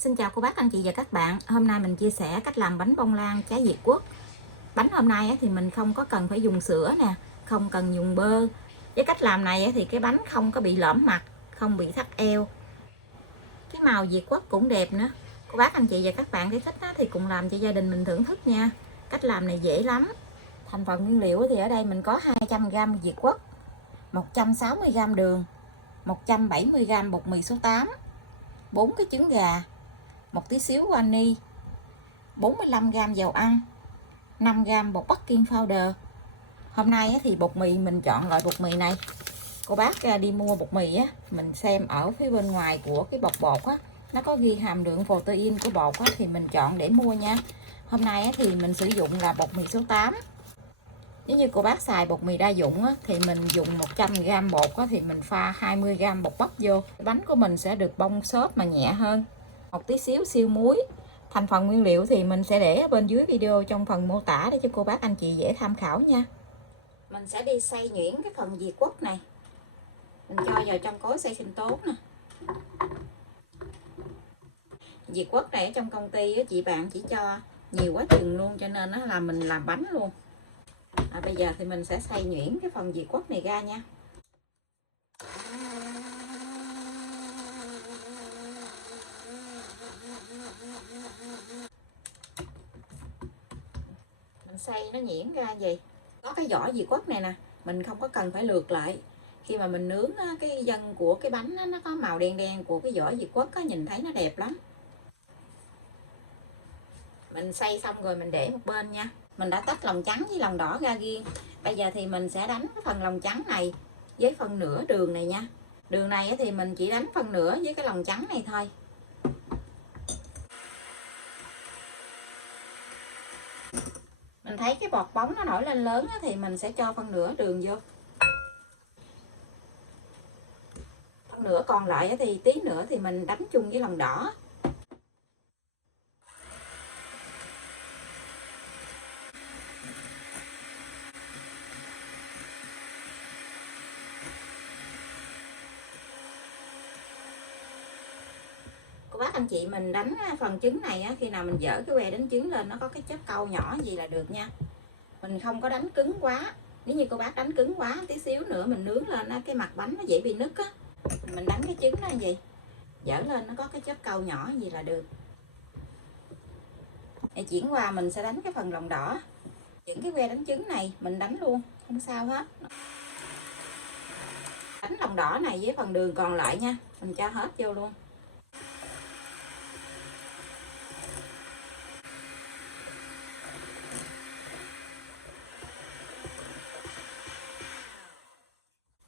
Xin chào cô bác, anh chị và các bạn. Hôm nay mình chia sẻ cách làm bánh bông lan trái Việt Quất. Bánh hôm nay thì mình không có cần phải dùng sữa nè, không cần dùng bơ. Với cách làm này thì cái bánh không có bị lõm mặt, không bị thắt eo. Cái màu Việt Quất cũng đẹp nữa. Cô bác, anh chị và các bạn thấy thích thì cùng làm cho gia đình mình thưởng thức nha. Cách làm này dễ lắm. Thành phần nguyên liệu thì ở đây mình có 200g Việt Quất, 160g đường, 170g bột mì số 8, 4 cái trứng gà, một tí xíu vani, 45g dầu ăn, 5g bột baking powder. Hôm nay thì bột mì mình chọn loại bột mì này. Cô bác đi mua bột mì mình xem ở phía bên ngoài của cái bọc bột nó có ghi hàm lượng protein của bột thì mình chọn để mua nha. Hôm nay thì mình sử dụng là bột mì số 8. Nếu như cô bác xài bột mì đa dụng thì mình dùng 100g bột thì mình pha 20g bột bắp vô. Bánh của mình sẽ được bong xốp mà nhẹ hơn. Một tí xíu siêu muối. Thành phần nguyên liệu thì mình sẽ để ở bên dưới video trong phần mô tả để cho cô bác anh chị dễ tham khảo nha. Mình sẽ đi xay nhuyễn cái phần Việt Quất này. Mình cho vào trong cối xay sinh tố nè. Việt Quất này ở trong công ty chị bạn chỉ cho nhiều quá chừng luôn, cho nên nó là mình làm bánh luôn. Bây giờ thì mình sẽ xay nhuyễn cái phần Việt Quất này ra nha. Mình xay nó nhuyễn ra vậy. Có cái vỏ Việt Quất này nè, mình không có cần phải lược lại. Khi mà mình nướng cái dân của cái bánh nó có màu đen đen của cái vỏ Việt Quất nhìn thấy nó đẹp lắm. Mình xay xong rồi mình để một bên nha. Mình đã tách lòng trắng với lòng đỏ ra riêng. Bây giờ thì mình sẽ đánh cái phần lòng trắng này với phần nửa đường này nha. Đường này thì mình chỉ đánh phần nửa với cái lòng trắng này thôi. Mình thấy cái bọt bóng nó nổi lên lớn thì mình sẽ cho phần nửa đường vô. Phần nửa còn lại thì tí nữa thì mình đánh chung với lòng đỏ. Cô bác anh chị mình đánh phần trứng này khi nào mình dỡ cái que đánh trứng lên nó có cái chớp câu nhỏ gì là được nha. Mình không có đánh cứng quá. Nếu như cô bác đánh cứng quá tí xíu nữa mình nướng lên cái mặt bánh nó dễ bị nứt mình đánh cái trứng nó như vậy, dỡ lên nó có cái chớp câu nhỏ gì là được. Để chuyển qua mình sẽ đánh cái phần lòng đỏ. Những cái que đánh trứng này mình đánh luôn, không sao hết. Đánh lòng đỏ này với phần đường còn lại nha, mình cho hết vô luôn.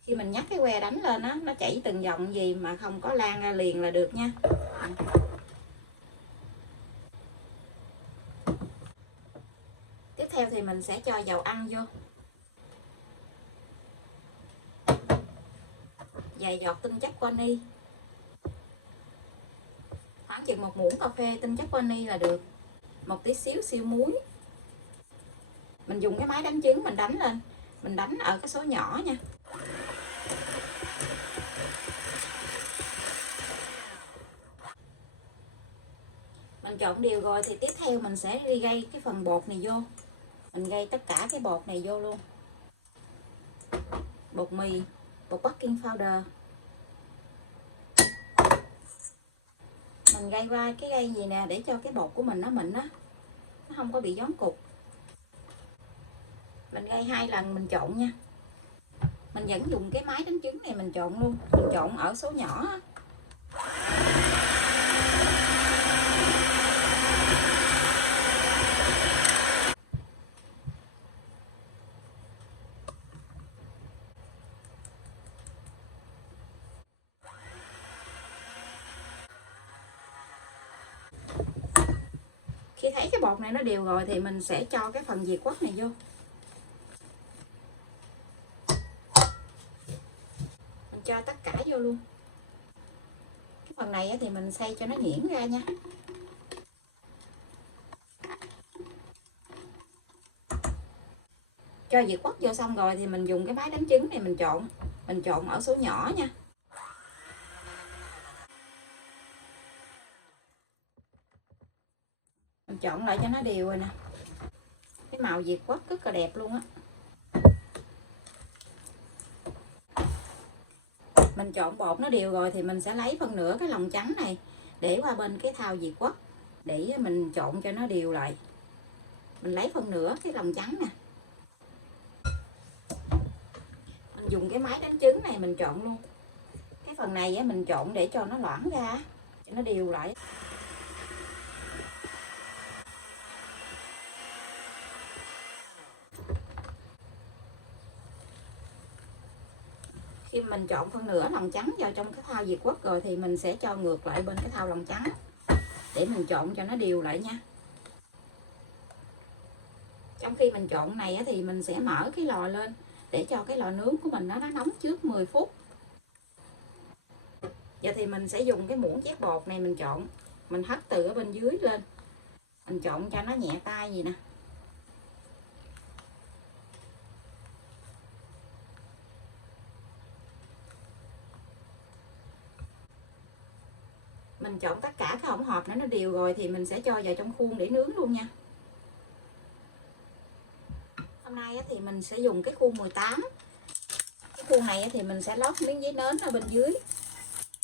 Khi mình nhắc cái que đánh lên nó chảy từng dòng gì mà không có lan ra liền là được nha. Tiếp theo thì mình sẽ cho dầu ăn vô. Vài giọt tinh chất vani. Khoảng chừng 1 muỗng cà phê tinh chất vani là được. Một tí xíu siêu muối. Mình dùng cái máy đánh trứng mình đánh lên. Mình đánh ở cái số nhỏ nha. Mình trộn đều rồi thì tiếp theo mình sẽ đi gây cái phần bột này vô. Mình gây tất cả cái bột này vô luôn. Bột mì, bột baking powder. Mình gây qua cái gây gì nè để cho cái bột của mình nó mịn nó không có bị gión cục. Mình gây 2 lần mình trộn nha. Mình vẫn dùng cái máy đánh trứng này mình trộn luôn. Mình trộn ở số nhỏ. Khi thấy cái bột này nó đều rồi thì mình sẽ cho cái phần Việt Quất này vô. Mình cho tất cả vô luôn. Cái phần này thì mình xay cho nó nhuyễn ra nha. Cho Việt Quất vô xong rồi thì mình dùng cái máy đánh trứng này mình trộn. Mình trộn ở số nhỏ nha. Mình trộn lại cho nó đều rồi nè. Cái màu Việt Quất rất là đẹp luôn á. Mình trộn bột nó đều rồi thì mình sẽ lấy phần nửa cái lòng trắng này để qua bên cái thau Việt Quất để mình trộn cho nó đều lại. Mình lấy phần nửa cái lòng trắng nè. Mình dùng cái máy đánh trứng này mình trộn luôn. Cái phần này á, mình trộn để cho nó loãng ra, cho nó đều lại. Khi mình trộn phân nửa lòng trắng vào trong cái thau Việt Quất rồi thì mình sẽ cho ngược lại bên cái thau lòng trắng để mình trộn cho nó đều lại nha. Trong khi mình trộn này thì mình sẽ mở cái lò lên để cho cái lò nướng của mình nó nóng trước 10 phút. Giờ thì mình sẽ dùng cái muỗng chét bột này mình trộn, mình hất từ ở bên dưới lên, mình trộn cho nó nhẹ tay gì nè. Mình trộn tất cả cái hỗn hợp nó đều rồi thì mình sẽ cho vào trong khuôn để nướng luôn nha. Hôm nay thì mình sẽ dùng cái khuôn 18. Cái khuôn này thì mình sẽ lót miếng giấy nến ở bên dưới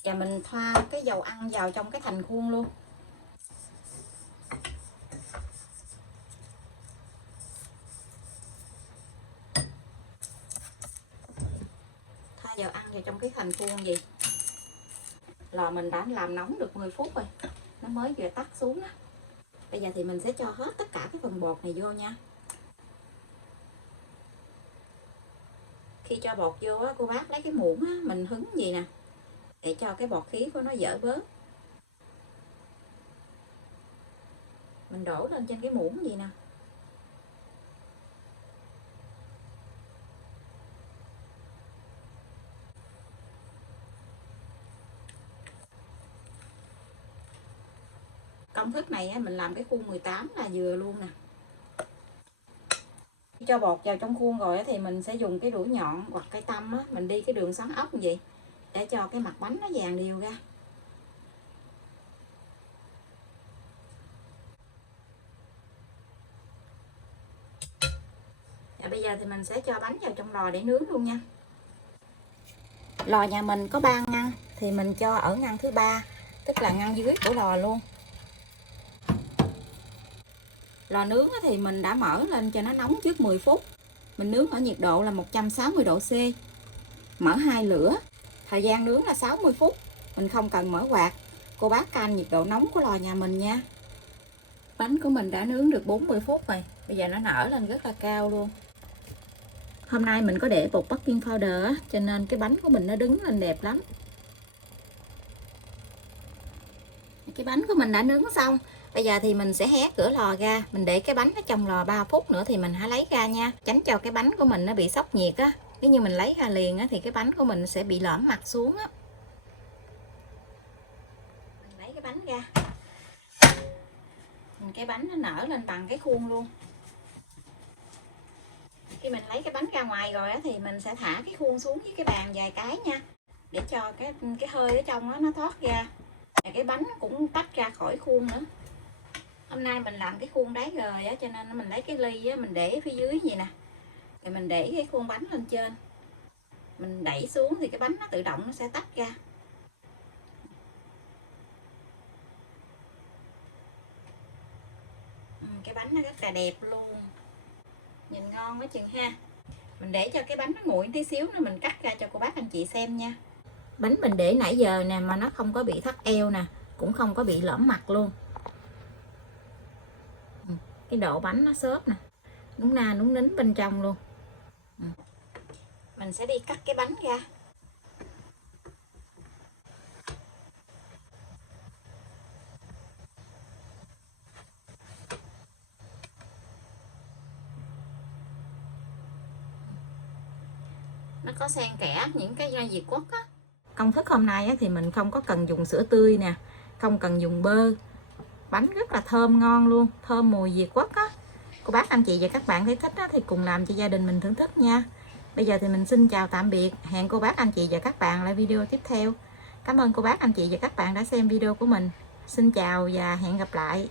và mình thoa cái dầu ăn vào trong cái thành khuôn luôn. Thoa dầu ăn vào trong cái thành khuôn gì. Lò mình đã làm nóng được 10 phút rồi, nó mới vừa tắt xuống á. Bây giờ thì mình sẽ cho hết tất cả cái phần bột này vô nha. Khi cho bột vô á, cô bác lấy cái muỗng á, mình hứng gì nè để cho cái bọt khí của nó dỡ bớt. Mình đổ lên trên cái muỗng gì nè. Công thức này á, mình làm cái khuôn 18 là vừa luôn nè. Cho bột vào trong khuôn rồi thì mình sẽ dùng cái đũa nhọn hoặc cây tăm á, mình đi cái đường xoắn ốc như vậy để cho cái mặt bánh nó vàng đều ra. Và bây giờ thì mình sẽ cho bánh vào trong lò để nướng luôn nha. Lò nhà mình có 3 ngăn thì mình cho ở ngăn thứ 3, tức là ngăn dưới của lò luôn. Lò nướng thì mình đã mở lên cho nó nóng trước 10 phút. Mình nướng ở nhiệt độ là 160 độ C. Mở 2 lửa. Thời gian nướng là 60 phút. Mình không cần mở quạt. Cô bác canh nhiệt độ nóng của lò nhà mình nha. Bánh của mình đã nướng được 40 phút rồi. Bây giờ nó nở lên rất là cao luôn. Hôm nay mình có để bột baking powder á, cho nên cái bánh của mình nó đứng lên đẹp lắm. Cái bánh của mình đã nướng xong. Bây giờ thì mình sẽ hé cửa lò ra, mình để cái bánh ở trong lò 3 phút nữa thì mình hãy lấy ra nha, tránh cho cái bánh của mình nó bị sốc nhiệt á. Nếu như mình lấy ra liền á thì cái bánh của mình sẽ bị lõm mặt xuống á. Mình lấy cái bánh ra. Cái bánh nó nở lên bằng cái khuôn luôn. Khi mình lấy cái bánh ra ngoài rồi á thì mình sẽ thả cái khuôn xuống với cái bàn vài cái nha, để cho cái hơi ở trong đó nó thoát ra. Và cái bánh cũng tách ra khỏi khuôn nữa. Hôm nay mình làm cái khuôn đáy rồi á, cho nên mình lấy cái ly á, mình để phía dưới gì nè, rồi mình để cái khuôn bánh lên trên, mình đẩy xuống thì cái bánh nó tự động nó sẽ tách ra. Cái bánh nó rất là đẹp luôn, nhìn ngon quá chừng ha. Mình để cho cái bánh nó nguội tí xíu nữa mình cắt ra cho cô bác anh chị xem nha. Bánh mình để nãy giờ nè mà nó không có bị thắt eo nè, cũng không có bị lõm mặt luôn. Cái độ bánh nó xốp nè, núng na núng nính bên trong luôn. Mình sẽ đi cắt cái bánh ra. Nó có xen kẽ những cái gia Việt Quất á. Công thức hôm nay thì mình không có cần dùng sữa tươi nè, không cần dùng bơ. Bánh rất là thơm ngon luôn, thơm mùi Việt Quất á. Cô bác anh chị và các bạn thấy thích á, thì cùng làm cho gia đình mình thưởng thức nha. Bây giờ thì mình xin chào tạm biệt, hẹn cô bác anh chị và các bạn lại video tiếp theo. Cảm ơn cô bác anh chị và các bạn đã xem video của mình. Xin chào và hẹn gặp lại.